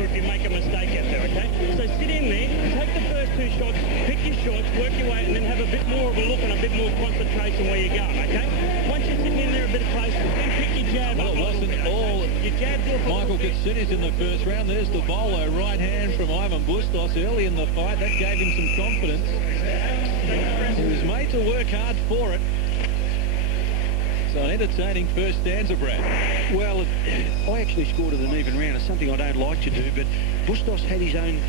you if you make a mistake out there, okay? So sit in there, take the first 2 shots, pick your shots, work your way, and then have a bit more of a look and a bit more concentration where you're going, okay? Once you're sitting in there a bit closer, then pick your jab well, up. It wasn't all your jab's off Michael Katsidis in the first round. There's the bowler, right hand from Ivan Bustos early in the fight. That gave him some confidence. He was made to work hard for it. So an entertaining first stanza, Brad. Well, I actually scored it an even round. It's something I don't like to do, but Bustos had his own,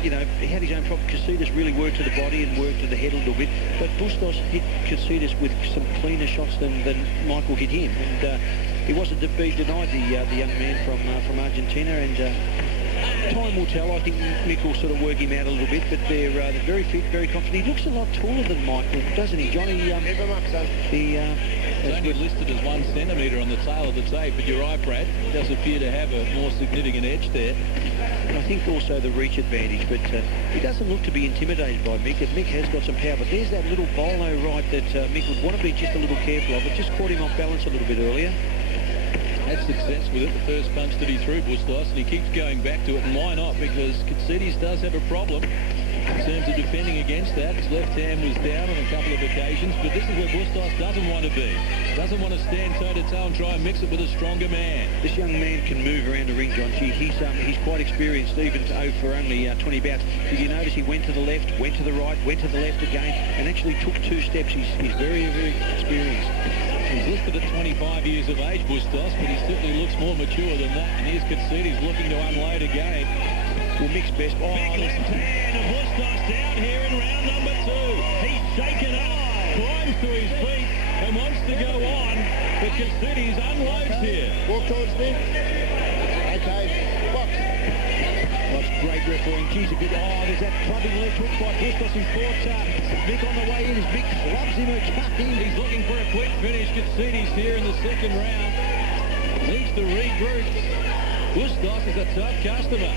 he had his own problem. Katsidis really worked to the body and worked to the head a little bit, but Bustos hit Katsidis with some cleaner shots than Michael hit him. And he wasn't to be denied, the young man from Argentina, and time will tell. I think Mick will sort of work him out a little bit, but they're very fit, very confident. He looks a lot taller than Michael, doesn't he, Johnny? Give him up, son. It's only listed as 1 centimetre on the tail of the tape, but you're right, Brad. He does appear to have a more significant edge there. And I think also the reach advantage, but he doesn't look to be intimidated by Mick. Mick has got some power, but there's that little bolo right that Mick would want to be just a little careful of. It just caught him off balance a little bit earlier. Had success with it, the first punch that he threw, Bustos, and he keeps going back to it, and why not? Because Katsidis does have a problem in terms of defending against that. His left hand was down on a couple of occasions, but this is where Bustos doesn't want to be. Doesn't want to stand toe-to-toe and try and mix it with a stronger man. This young man can move around the ring, John. He's quite experienced, even for only 20 bouts. Did you notice he went to the left, went to the right, went to the left again, and actually took 2 steps. He's very, very experienced. He's listed at 25 years of age, Bustos, but he certainly looks more mature than that. And here's Katsidis looking to unload again. Well, Mick's best. Big left hand of Bustos down here in round number 2. He's shaken up, climbs to his feet, and wants to go on. But Katsidis unloads here. Walk towards me. Okay. Box. That's great refereeing. Geez, a good... Oh, there's that clubbing left hook by Bustos who fought Mick on the way in as Mick clubs him again. He's looking for a quick finish. Katsidis here in the second round. Needs to regroup. Bustos is a tough customer.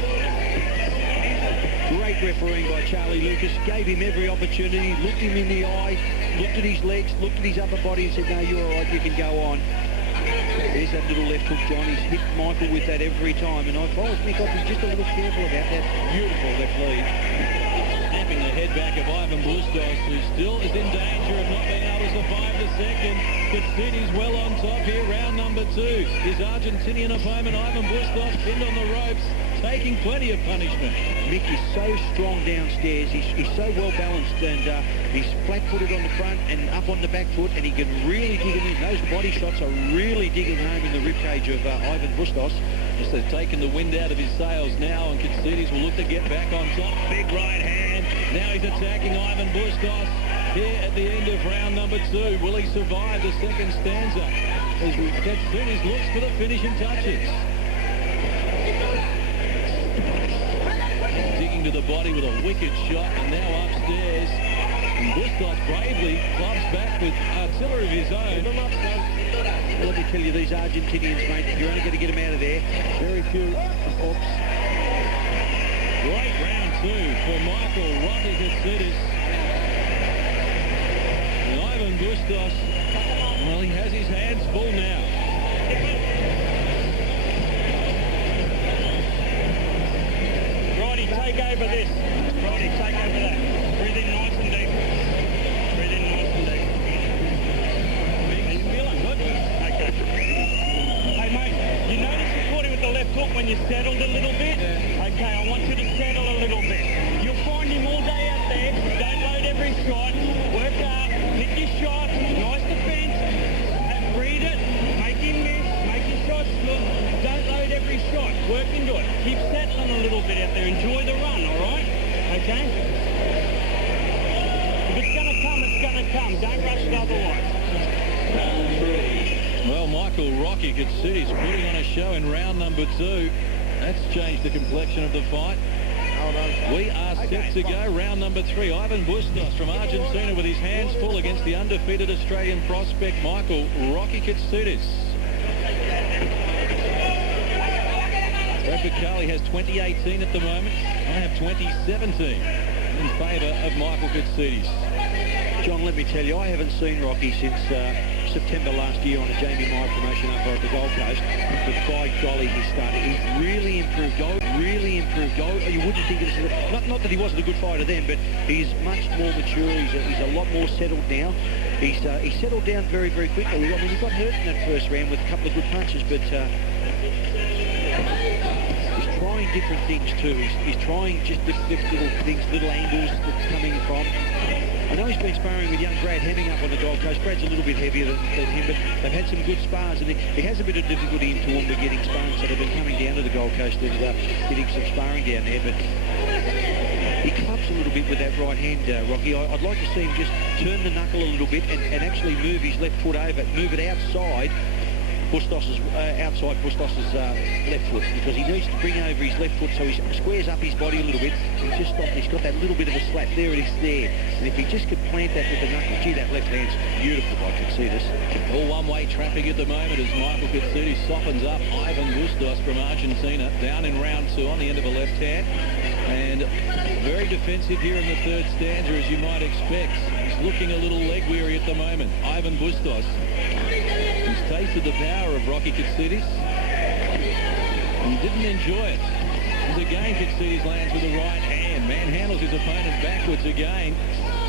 Great refereeing by Charlie Lucas. Gave him every opportunity. Looked him in the eye. Looked at his legs. Looked at his upper body and said, no, you're all right. You can go on. There's that little left hook, John. He's hit Michael with that every time. And if I was Mick, I'd be just a little careful about that beautiful left lead. Snapping the head back of Ivan Bustos, who still is in danger of not being able to survive the second. Katsidis well on top here, round number 2. His Argentinian opponent, Ivan Bustos, pinned on the ropes, taking plenty of punishment. Mick is so strong downstairs. He's so well balanced, and he's flat-footed on the front and up on the back foot, and he can really dig it in. Those body shots are really digging home in the ribcage of Ivan Bustos. Just they've taken the wind out of his sails now, and Katsidis will look to get back on top. Big right hand. Now he's attacking Ivan Bustos here at the end of round number 2. Will he survive the second stanza? As Katsidis looks for the finishing touches. Digging to the body with a wicked shot, and now upstairs. And Bustos bravely clubs back with artillery of his own. Well, let me tell you, these Argentinians, mate, you're only going to get them out of there. Very few. Oops. Great round 2 for Michael Rocky Katsidis. And Ivan Bustos, well, he has his hands full now. Righty, take over this. Righty, take over that. Breathe in nice and deep. Breathe in nice and deep. Are you feeling good? Okay. Hey, mate, you notice you caught him with the left hook when you settled a little bit? Yeah. Okay, I want you to settle a little bit. You'll find him all day out there. Don't load every shot. Work hard. Pick your shot. Nice defense. Read it. Make him miss. Make your shots good. Don't load every shot. Work into it. Keep settling a little bit out there. Enjoy the run, all right? Okay? If it's going to come, it's going to come. Don't rush it otherwise. Well, Michael Rocky Katsidis putting on a show in round number 2. That's changed the complexion of the fight. We are set to go. Round number 3. Ivan Bustos from Argentina with his hands full against the undefeated Australian prospect Michael Rocky Katsidis. Bradford Carley has 2018 at the moment. I have 2017 in favour of Michael Katsidis. John, let me tell you, I haven't seen Rocky since September last year on a Jamie Meyer promotion up at the Gold Coast. But by golly, he started. He's really improved. Really improved. You wouldn't think it was not that he wasn't a good fighter then, but he's much more mature. He's a lot more settled now. He's settled down very, very quickly. I mean, he got hurt in that first round with a couple of good punches, but he's trying different things too. He's trying just different little things, little angles that's coming from. I know he's been sparring with young Brad Hemming up on the Gold Coast. Brad's a little bit heavier than him, but they've had some good spars, and he has a bit of difficulty in Toowoomba getting sparring, so they've been coming down to the Gold Coast and getting some sparring down there. But he clubs a little bit with that right hand, Rocky. I'd like to see him just turn the knuckle a little bit and actually move his left foot over, move it outside Bustos' left foot, because he needs to bring over his left foot so he squares up his body a little bit. He's just stopped. He's got that little bit of a slap. There it is there. And if he just could plant that with the knuckle, gee, that left hand's beautiful by Katsidis. All one-way traffic at the moment as Michael Katsidis softens up Ivan Bustos from Argentina down in round 2 on the end of a left hand. And very defensive here in the third stanza, as you might expect. He's looking a little leg weary at the moment. Ivan Bustos. He's tasted the power of Rocky Katsidis. He didn't enjoy it. And again, Katsidis lands with the right hand. Manhandles his opponent backwards again.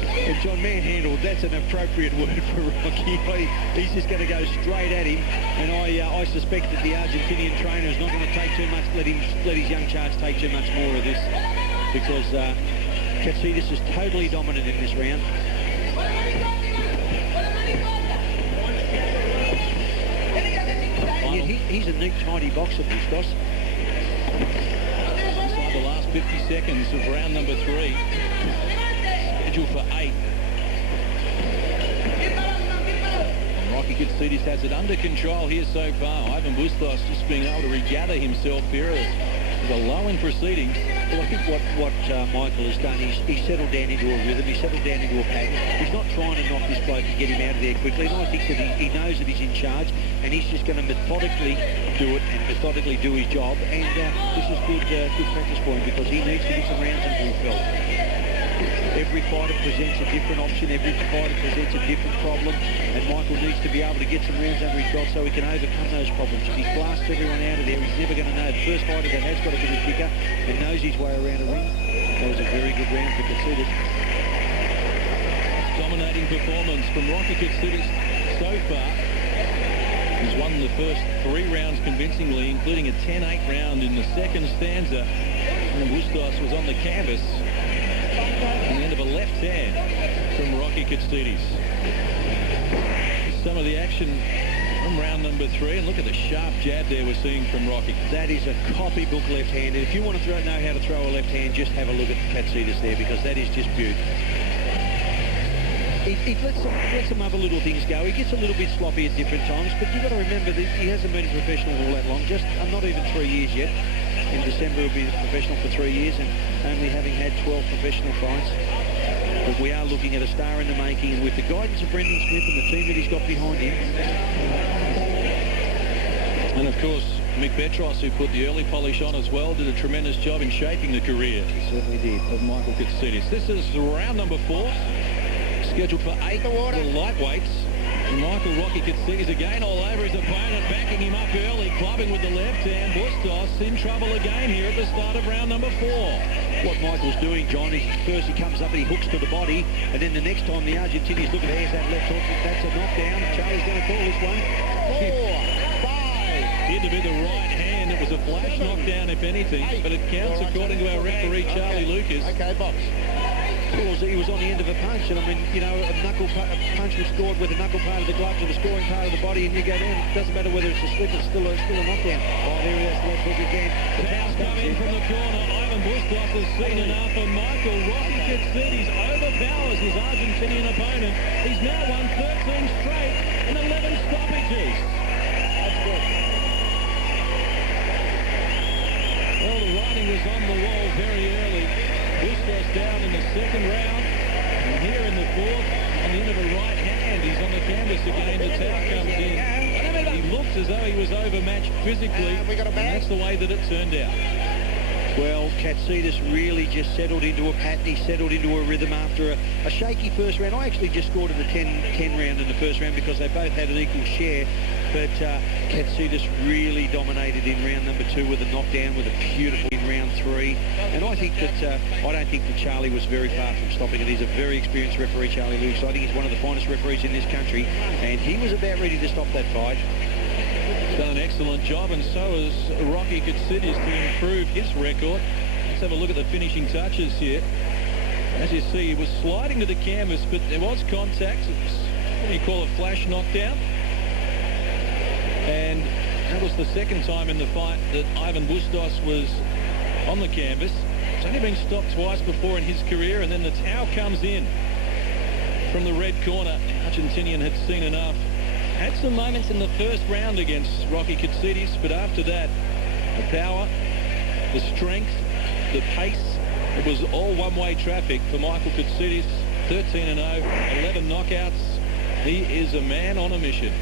And John, manhandled, that's an appropriate word for Rocky. He's just going to go straight at him. And I suspect that the Argentinian trainer is not going to take too much, let his young charge take too much more of this. Because Katsidis is totally dominant in this round. He's a neat, tidy boxer, Bustos. Inside the last 50 seconds of round number 3. Scheduled for 8. And Rocky Katsidis has it under control here so far. Ivan Bustos just being able to regather himself here. There's a lull in proceedings. Well, I think what Michael has done is he's settled down into a rhythm, he's settled down into a pattern. He's not trying to knock this bloke and get him out of there quickly. And I think that he knows that he's in charge, and he's just going to methodically do it and methodically do his job. And this is good practice for him, because he needs to get some rounds under his belt. Every fighter presents a different option, every fighter presents a different problem, and Michael needs to be able to get some rounds under his belt so he can overcome those problems. If he blasts everyone out of there, he's never going to know. The first fighter that has got a bit of kicker and knows his way around a ring. That was a very good round for Katsidis. Dominating performance from Rocky Katsidis so far. He's won the first 3 rounds convincingly, including a 10-8 round in the second stanza. And Bustos was on the canvas. And the end of a left hand from Rocky Katsidis. Some of the action from round number 3, and look at the sharp jab there we're seeing from Rocky. That is a copybook left hand, and if you want to know how to throw a left hand, just have a look at Katsidis there, because that is just beautiful. He lets some other little things go. He gets a little bit sloppy at different times, but you've got to remember that he hasn't been a professional all that long, just not even 3 years yet. In December he'll be a professional for 3 years, and only having had 12 professional fights. But we are looking at a star in the making, and with the guidance of Brendan Smith and the team that he's got behind him. And of course, Mick Petros, who put the early polish on as well, did a tremendous job in shaping the career. He certainly did. Of Michael Katsidis. This is round number 4, scheduled for 8 for lightweights. And Michael Rocky Katsidis again all over his opponent, backing him up early, clubbing with the left hand. Bustos in trouble again here at the start of round number 4. What Michael's doing, John, is first he comes up and he hooks to the body, and then the next time the Argentinians look at there's that left hook, that's a knockdown. Charlie's going to call this one. 4, 5. Appeared to be the right hand. It was a flash knockdown, if anything, but it counts according to our referee, Charlie Lucas. Okay, box. He was on the end of a punch, and I mean, you know, a punch was scored with the knuckle part of the glove to the scoring part of the body, and you go down. It doesn't matter whether it's a slip, it's still a knockdown. Oh, there he is, left hook again. The power's come in from the corner. Ivan Bustos has seen enough, and Michael Rocky Katsidis overpowers his Argentinian opponent. He's now won 13 straight and 11 stoppages. That's good. Well, the writing was on the wall very early. Bustos down in the second round, and here in the 4th, on the end of a right hand, he's on the canvas again. The towel comes in. He looks as though he was overmatched physically, and that's the way that it turned out. Well, Katsidis really just settled into a pattern. He settled into a rhythm after a shaky first round. I actually just scored in the 10 round in the first round because they both had an equal share. But Katsidis really dominated in round number 2 with a knockdown, with a beautiful in round 3. And I think that I don't think that Charlie was very far from stopping it. He's a very experienced referee, Charlie Lewis. I think he's one of the finest referees in this country, and he was about ready to stop that fight. Done an excellent job, and so has Rocky Katsidis to improve his record. Let's have a look at the finishing touches here. As you see, he was sliding to the canvas, but there was contact. It's what do you call a flash knockdown? And that was the second time in the fight that Ivan Bustos was on the canvas. He's only been stopped twice before in his career, and then the towel comes in from the red corner. The Argentinian had seen enough. Had some moments in the first round against Rocky Katsidis, but after that, the power, the strength, the pace, it was all one-way traffic for Michael Katsidis. 13-0, 11 knockouts. He is a man on a mission.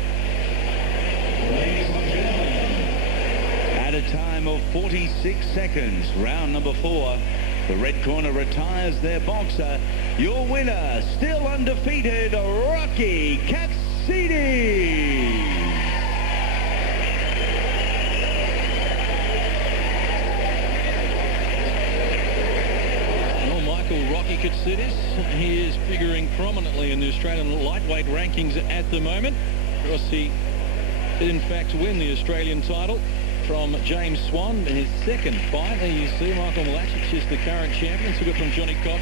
At a time of 46 seconds, round number 4, the red corner retires their boxer. Your winner, still undefeated, Rocky Katsidis. Well, Michael Rocky Katsidis, he is figuring prominently in the Australian lightweight rankings at the moment. Of course, he did in fact win the Australian title from James Swan in his second fight. There you see Michael Malacic is the current champion, took it from Johnny Cottrell.